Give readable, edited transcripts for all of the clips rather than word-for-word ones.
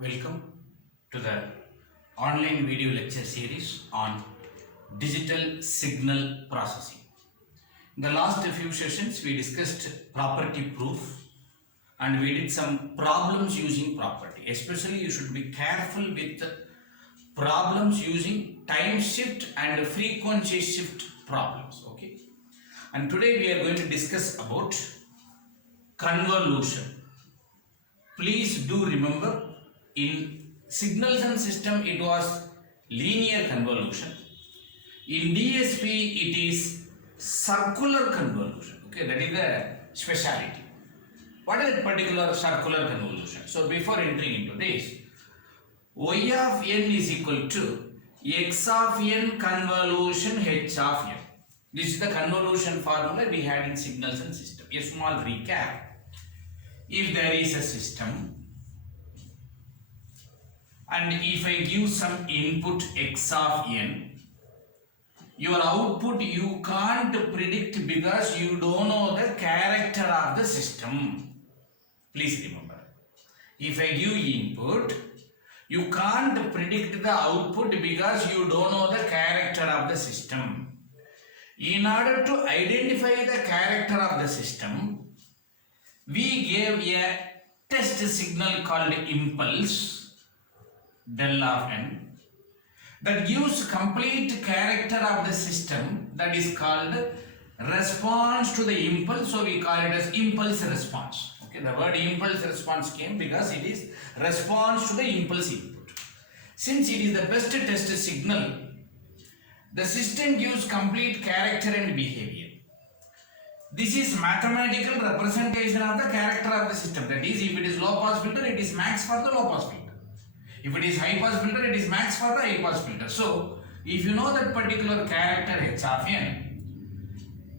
Welcome to the online video lecture series on digital signal processing. In the last few sessions, we discussed property proof and we did some problems using property. Especially, you should be careful with problems using time shift and frequency shift problems. Okay, and today we are going to discuss about convolution. Please do remember, in signals and system it was linear convolution. In DSP it is circular convolution. Okay, that is the speciality. What is particular circular convolution? So before entering into this, y of n is equal to x of n convolution h of n. This is the convolution formula we had in signals and system. A small recap. If there is a system and if I give some input x of n, your output you can't predict because you don't know the character of the system. Please remember, if I give input, you can't predict the output because you don't know the character of the system. In order to identify the character of the system, we gave a test signal called impulse del of n that gives complete character of the system, that is called response to the impulse. So we call it as impulse response. Okay, the word impulse response came because it is response to the impulse input. Since it is the best test signal, the system gives complete character and behavior. This is mathematical representation of the character of the system. That is, if it is low pass filter, it is max for the low pass filter. If it is high pass filter, it is max for the high pass filter. So, if you know that particular character h of n,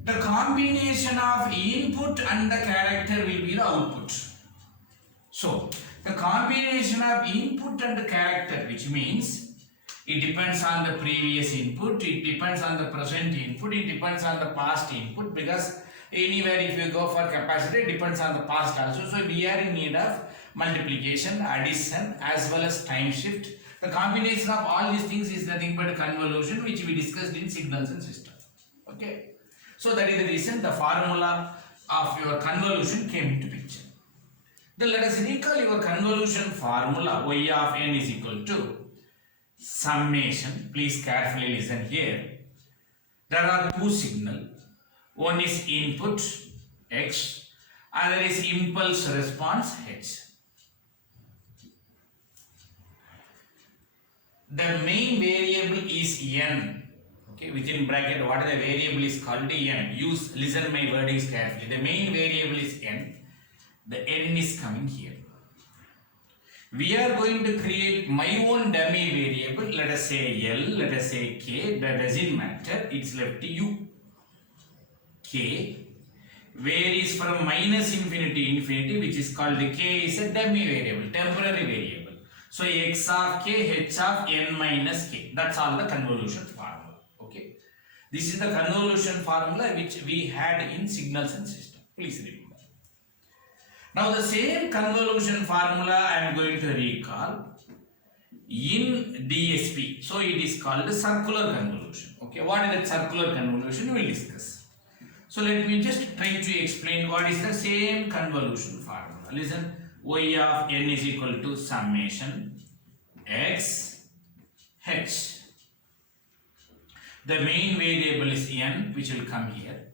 the combination of input and the character will be the output. So, the combination of input and character, which means it depends on the previous input, it depends on the present input, it depends on the past input, because anywhere if you go for capacitor, it depends on the past also. So we are in need of multiplication, addition, as well as time shift. The combination of all these things is nothing but convolution, which we discussed in signals and system. Okay, so that is the reason the formula of your convolution came into picture. Then let us recall your convolution formula. Y of n is equal to summation. Please carefully listen here. There are two signals. One is input x, other is impulse response h. The main variable is n. Okay, within bracket, what the variable is called n. Listen my wordings carefully. The main variable is n. The n is coming here. We are going to create my own dummy variable. Let us say L, let us say K. That doesn't matter. It's left to you. K varies from minus infinity to infinity, which is called K is a dummy variable, temporary variable. So x of k, h of n minus k. That's all the convolution formula. Okay. This is the convolution formula which we had in signals and system. Please remember. Now the same convolution formula I am going to recall in DSP. So it is called circular convolution. Okay. What is that circular convolution? We will discuss. So let me just try to explain what is the same convolution formula. Listen, y of n is equal to summation x h. The main variable is n, which will come here.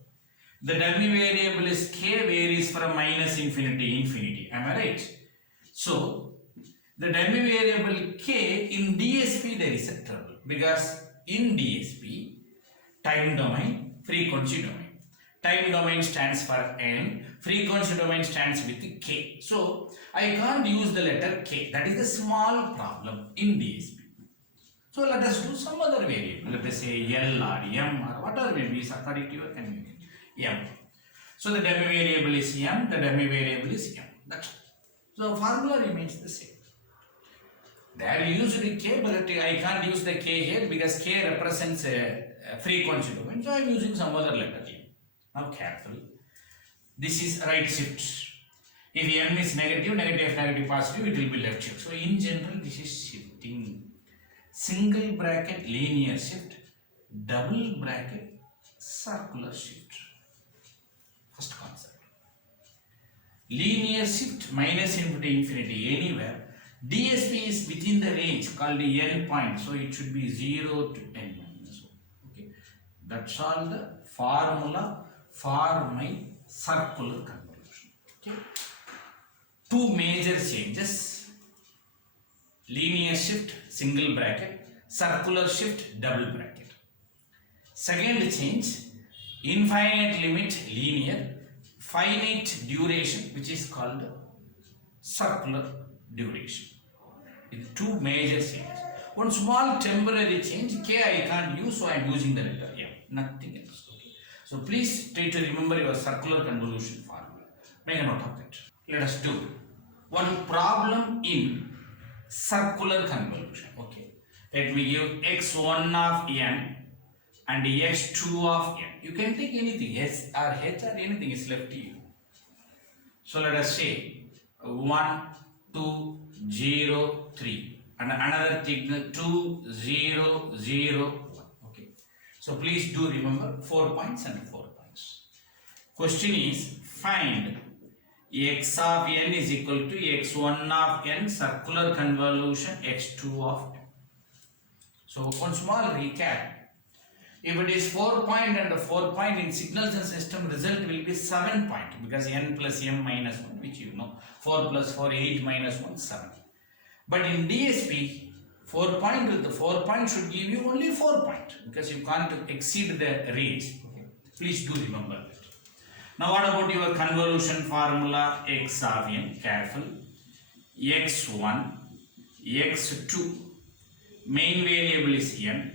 The dummy variable is k, varies from minus infinity to infinity. Am I right? So the dummy variable k in DSP there is a trouble, because in DSP time domain, frequency domain. Time domain stands for n, frequency domain stands with k. So I can't use the letter k. That is the small problem in DSP. So let us do some other variable. Let us say L or M or whatever may be according to your convenience. M. So the dummy variable is M, the dummy variable is M. That's so formula remains the same. There used k, but I can't use the k here because k represents a frequency domain. So I am using some other letter here. Now careful. This is right shift. If n is negative, negative, negative, positive, it will be left shift. So in general, this is shifting. Single bracket linear shift, double bracket circular shift. First concept. Linear shift minus infinity to infinity anywhere. DSP is within the range called the n point, so it should be 0 to n minus 1. Okay, that's all the formula for my circular convolution. Okay, two major changes: linear shift single bracket, circular shift double bracket. Second change: infinite limit linear, finite duration, which is called circular duration. With two major changes. One small temporary change, k I can't use, so I am using the letter m, nothing else. Okay. So please try to remember your circular convolution formula. Make a note of that. Let us do one problem in circular convolution. Okay. Let me give x1 of n and x2 of n. You can take anything, s or h or anything is left to you. So let us say 1, 2, 0, 3 and another thing 2, 0, 0, 1. Okay. So please do remember 4 points and 4 points. Question is find x of n is equal to x1 of n circular convolution x2 of n. So one small recap. If it is 4 point and 4 point in signals and system, result will be 7 point because n plus m minus 1, which you know, 4 plus 4, 8 minus 1, 7. But in DSP, 4 point with the 4 point should give you only 4 point because you can't exceed the range. Okay. Please do remember that. Now what about your convolution formula x of n? Careful. x1, x2, main variable is n.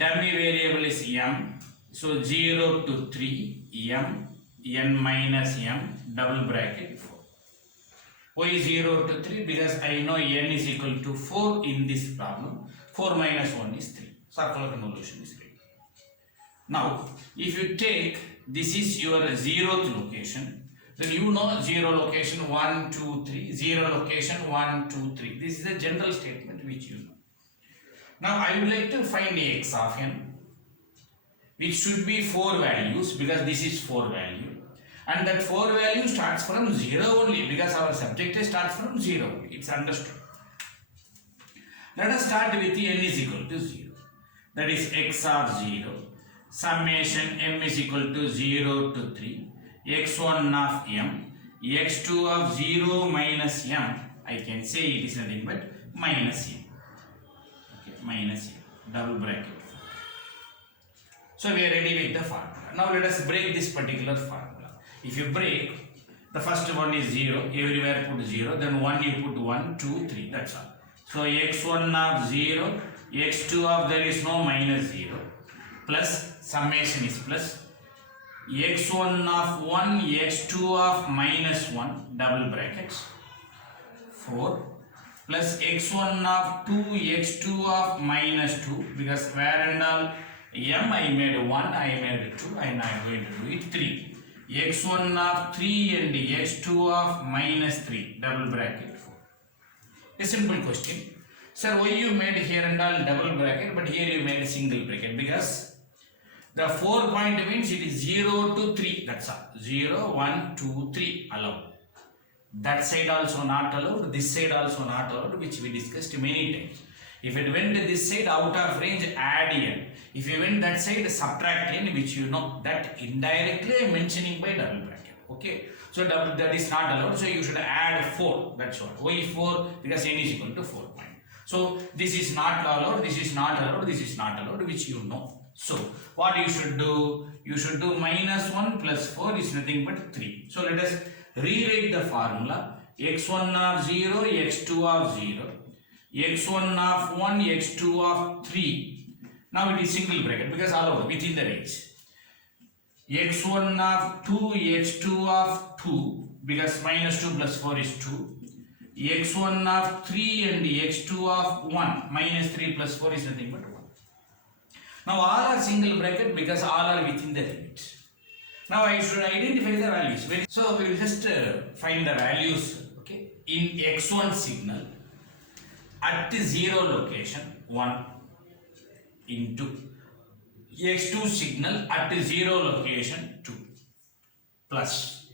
Dummy variable is m, so 0 to 3 m, n minus m, double bracket 4. Why 0 to 3? Because I know n is equal to 4 in this problem. 4 minus 1 is 3. Circular convolution is 3. Now, if you take this is your 0th location, then you know 0 location 1, 2, 3, 0 location 1, 2, 3. This is a general statement which you know. Now I would like to find x of n, which should be 4 values because this is 4 value, and that 4 value starts from 0 only because our subject starts from 0 only. It's understood. Let us start with the n is equal to 0. That is x of 0. Summation m is equal to 0 to 3. x1 of m. x2 of 0 minus m. I can say it is nothing but minus m. Minus a double bracket. So we are ready with the formula. Now let us break this particular formula. If you break, the first one is 0, everywhere put 0, then 1 you put 1, 2, 3, that's all. So x1 of 0, x2 of there is no minus 0, plus summation is plus, x1 of 1, x2 of minus 1, double brackets, 4, plus x1 of 2, x2 of minus 2, because where and all m I made 1, I made 2, and I am going to do it 3. x1 of 3 and x2 of minus 3, double bracket 4. A simple question. Sir, why you made here and all double bracket, but here you made a single bracket? Because the 4 point means it is 0 to 3, that's all. 0, 1, 2, 3, allowed. That side also not allowed, this side also not allowed, which we discussed many times. If it went this side out of range, add n. If you went that side, subtract n, which you know that indirectly I am mentioning by double bracket. Okay, so that is not allowed, so you should add 4. That's what. Why 4? Because n is equal to 4 point. So this is not allowed, this is not allowed, this is not allowed, which you know. So what you should do? You should do minus 1 plus 4 is nothing but 3. So let us rewrite the formula. x1 of 0, x2 of 0, x1 of 1, x2 of 3. Now it is single bracket because all over within the range. x1 of 2, x2 of 2, because minus 2 plus 4 is 2. x1 of 3 and x2 of 1, minus 3 plus 4 is nothing but 1. Now all are single bracket because all are within the limit. Now I should identify the values. So we will just find the values. Okay, in x1 signal at 0 location 1 into x2 signal at 0 location 2 plus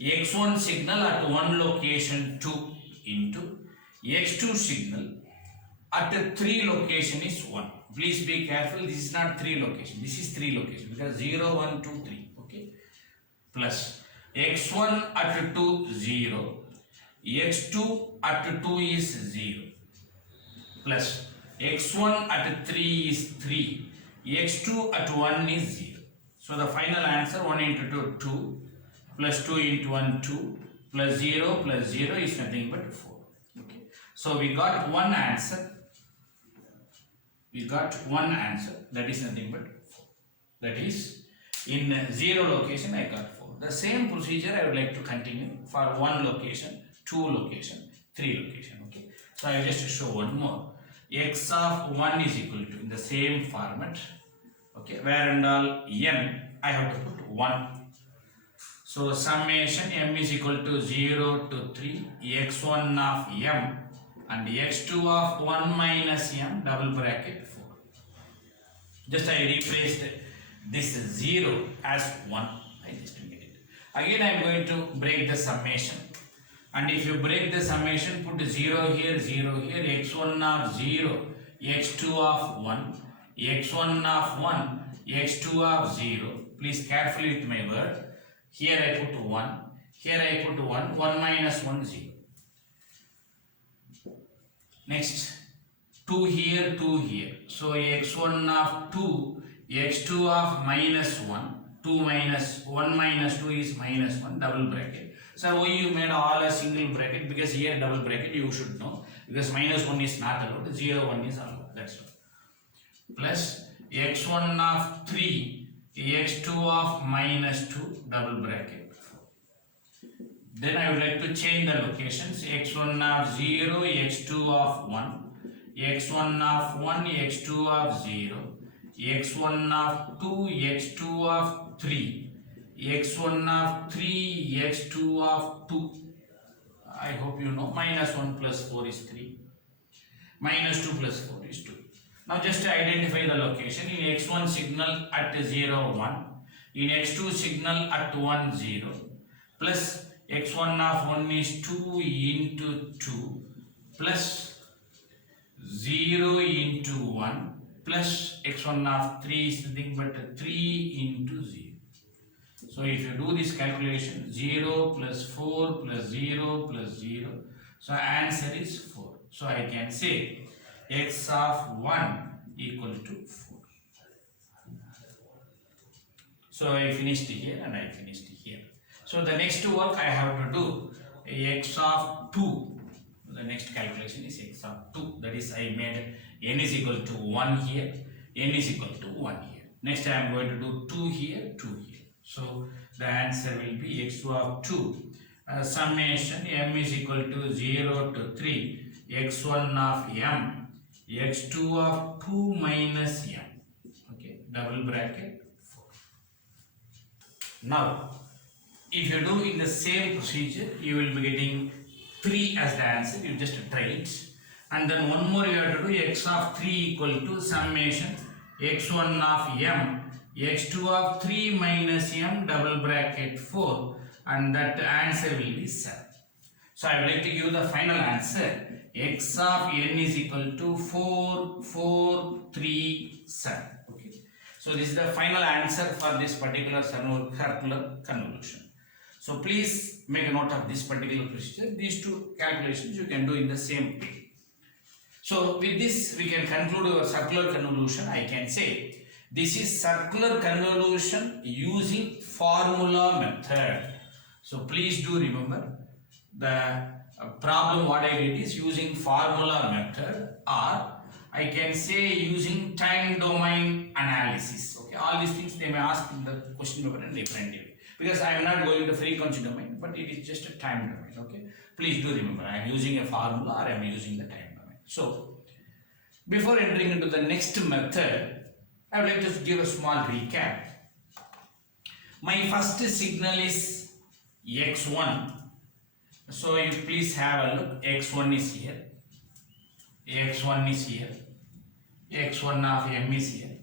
x1 signal at 1 location 2 into x2 signal at 3 location is 1. Please be careful, this is not 3 location, this is 3 location because 0, 1, 2, 3. Okay, plus x1 at 2 0, x2 at 2 is 0 plus x1 at 3 is 3, x2 at 1 is 0. So the final answer 1 into 2 2 plus 2 into 1 2 plus 0 is nothing but 4. Okay, so we got one answer. We got one answer, that is nothing but 4. That is in 0 location I got 4. The same procedure I would like to continue for 1 location, 2 location, 3 location. Okay, so I will just show one more. X of 1 is equal to, in the same format, okay, where and all n I have to put 1. So summation m is equal to 0 to 3 x1 of m and x2 of 1 minus m double bracket 4. Just I replaced this 0 as 1. I just made it. Again I am going to break the summation. And if you break the summation, put 0 here, 0 here, x1 of 0, x2 of 1, x1 of 1, x2 of 0. Please carefully with my word. Here I put 1, here I put 1, 1 minus 1, 0. Next, 2 here, 2 here. So x1 of 2, x2 of minus 1, 2 minus 1 minus 2 is minus 1, double bracket. So why you made all a single bracket? Because here double bracket you should know. Because minus 1 is not allowed, 0, 1 is allowed. That's all. Plus x1 of 3, x2 of minus 2, double bracket. Then I would like to change the locations. x1 of 0, x2 of 1, x1 of 1, x2 of 0, x1 of 2, x2 of 3, x1 of 3, x2 of 2. I hope you know minus 1 plus 4 is 3, minus 2 plus 4 is 2. Now just identify the location. In x1 signal at 0 1, in x2 signal at 1 0, plus x1 of 1 is 2 into 2 plus 0 into 1 plus x1 of 3 is nothing but 3 into 0. So if you do this calculation, 0 plus 4 plus 0 plus 0, so answer is 4. So I can say x of 1 equal to 4. So I finished here and I finished here. So the next work I have to do x of 2. The next calculation is x of 2. That is I made n is equal to 1 here, n is equal to 1 here. Next I am going to do 2 here, 2 here. So the answer will be x2 of 2. Summation m is equal to 0 to 3 x1 of m, x2 of 2 minus m. Okay, double bracket 4. Now, if you do in the same procedure, you will be getting 3 as the answer. You just try it. And then one more you have to do x of 3 equal to summation x1 of m, x2 of 3 minus m double bracket 4, and that answer will be 7. So I would like to give the final answer. X of n is equal to 4, 4, 3, 7. Okay. So this is the final answer for this particular circular convolution. So please make a note of this particular procedure. These two calculations you can do in the same way. So with this we can conclude our circular convolution. I can say this is circular convolution using formula method. So please do remember the problem what I did is using formula method, or I can say using time domain analysis. Okay, all these things they may ask in the question paper in different way, because I am not going to frequency domain, but it is just a time domain. Okay, please do remember I am using a formula or I am using the time domain. So before entering into the next method, I would like to give a small recap. My first signal is x1. So you please have a look. x1 is here. x1 is here. x1 of m is here.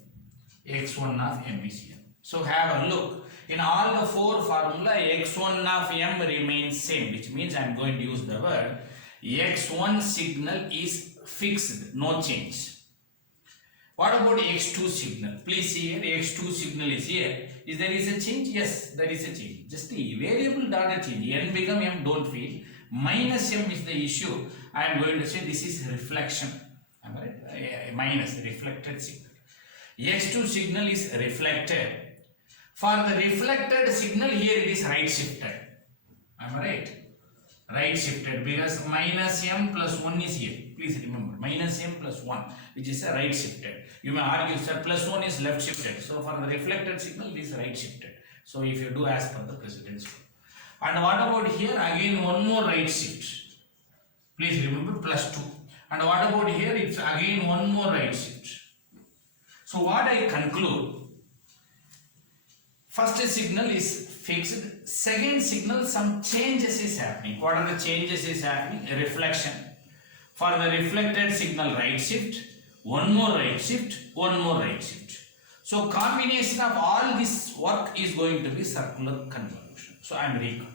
x1 of m is here. So have a look. In all the four formula, x1 of m remains same, which means I am going to use the word x1 signal is fixed, no change. What about x2 signal? Please see here, x2 signal is here. Is there is a change? Yes, there is a change. Just the variable data change. N become m, don't feel. Minus m is the issue. I am going to say this is reflection. Am I right? Minus reflected signal. x2 signal is reflected. For the reflected signal, here it is right shifted. Am I right? Right shifted because minus m plus 1 is here. Please remember, minus m plus 1, which is a right shifted. You may argue, sir, plus 1 is left shifted. So for the reflected signal, it is right shifted. So if you do as per the precedence rule. And what about here? Again, one more right shift. Please remember, plus 2. And what about here? It's again one more right shift. So what I conclude, first signal is fixed. Second signal, some changes is happening. What are the changes is happening? A reflection. For the reflected signal, right shift, one more right shift, one more right shift. So combination of all this work is going to be circular convolution. So I am recalling.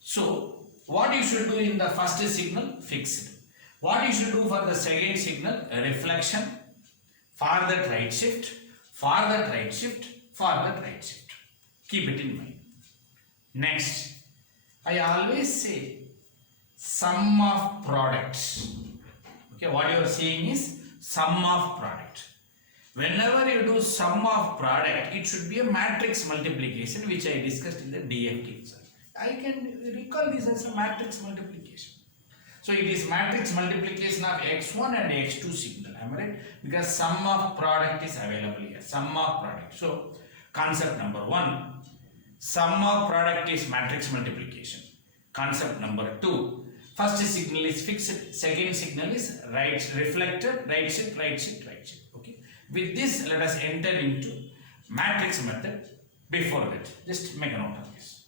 So what you should do in the first signal, fixed. What you should do for the second signal, a reflection. For that right shift, for that right shift, for that right shift. Keep it in mind. Next, I always say sum of products. Okay, what you are seeing is sum of product. Whenever you do sum of product, it should be a matrix multiplication, which I discussed in the DFT exam. I can recall this as a matrix multiplication. So it is matrix multiplication of x1 and x2 signal. Am I right? Because sum of product is available here. Sum of product. So concept number 1, sum of product is matrix multiplication. Concept number 2, first signal is fixed, second signal is reflected, right shift, right shift, right shift. Okay. With this, let us enter into matrix method. Before that, just make a note of this.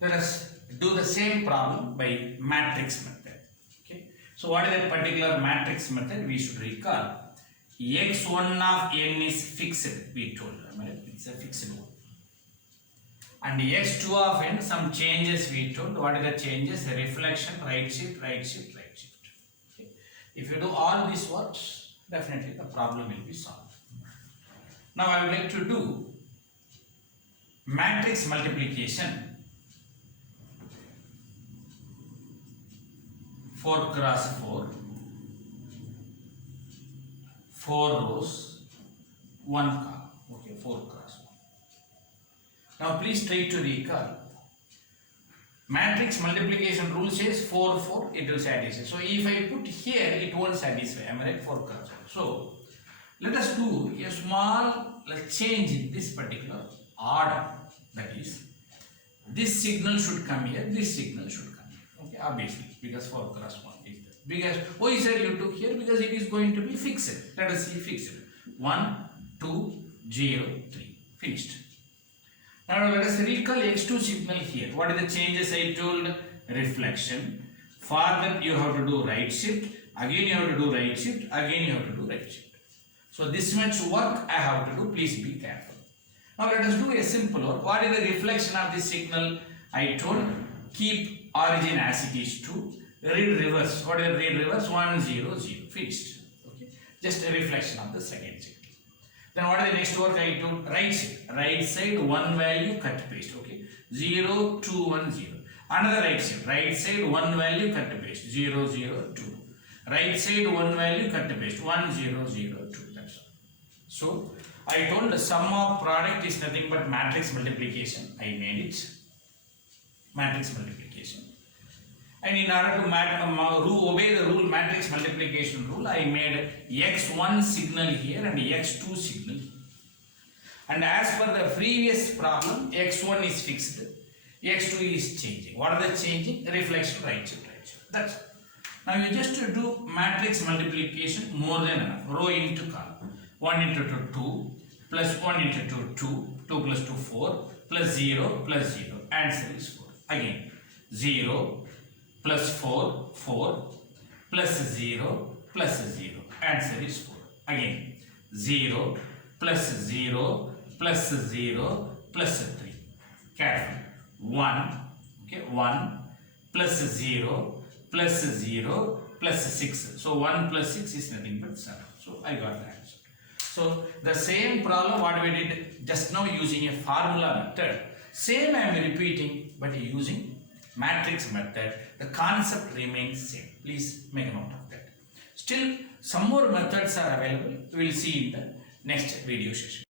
Let us do the same problem by matrix method. Okay. So what is that particular matrix method? We should recall x1 of n is fixed. We told, it's a fixed one. And x2 of n, some changes we told. What are the changes? A reflection, right shift, right shift, right shift. Okay. If you do all these works, definitely the problem will be solved. Now I would like to do matrix multiplication. 4 cross 4, 4 rows, 1 column. Okay, 4 cross 1. Now please try to recall. Matrix multiplication rule says 4, 4, it will satisfy. So if I put here, it won't satisfy. Am I right? 4 cross 1. So let us do a small change in this particular order. That is, this signal should come here, this signal should come here. Okay, obviously, because 4 cross 1 is there. Because why sir you took here? Because it is going to be fixed. Let us see fixed. 1, 2, 0, 3. Finished. Now let us recall x2 signal here. What are the changes I told? Reflection. For that you have to do right shift. Again you have to do right shift. Again you have to do right shift. So this much work I have to do. Please be careful. Now let us do a simple work. What is the reflection of this signal? I told keep origin as it is 2. Read reverse. What is read reverse? 1, 0, 0. Finished. Okay. Just a reflection of the second signal. Then what is the next work I told? Right side. Right side 1 value cut paste. Okay. 0, 2, 1, 0. Another right side. Right side 1 value cut paste. 0, 0, 2. Right side 1 value cut paste. 1, 0, 0, 2. That's all. So I told the sum of product is nothing but matrix multiplication. I made it matrix multiplication. And in order to obey the rule, matrix multiplication rule, I made x1 signal here and x2 signal here. And as per the previous problem, x1 is fixed, x2 is changing. What are the changing? Reflection, right shift, right shift. That's all. Now you just do matrix multiplication more than enough. Row into column. 1 into 2, 2 plus 1 into 2, 2 2 plus 2, 4, plus 0, plus 0. Answer is 4. Again, 0, plus 4, 4, plus 0, plus 0. Answer is 4. Again, 0, plus 0, plus 0, plus 3. Careful. 1, okay, 1, plus 0, plus 0, plus 6. So 1 plus 6 is nothing but 7. So I got the answer. So the same problem what we did just now using a formula method, same I am repeating but using matrix method. The concept remains same. Please make a note of that. Still some more methods are available. We will see in the next video session.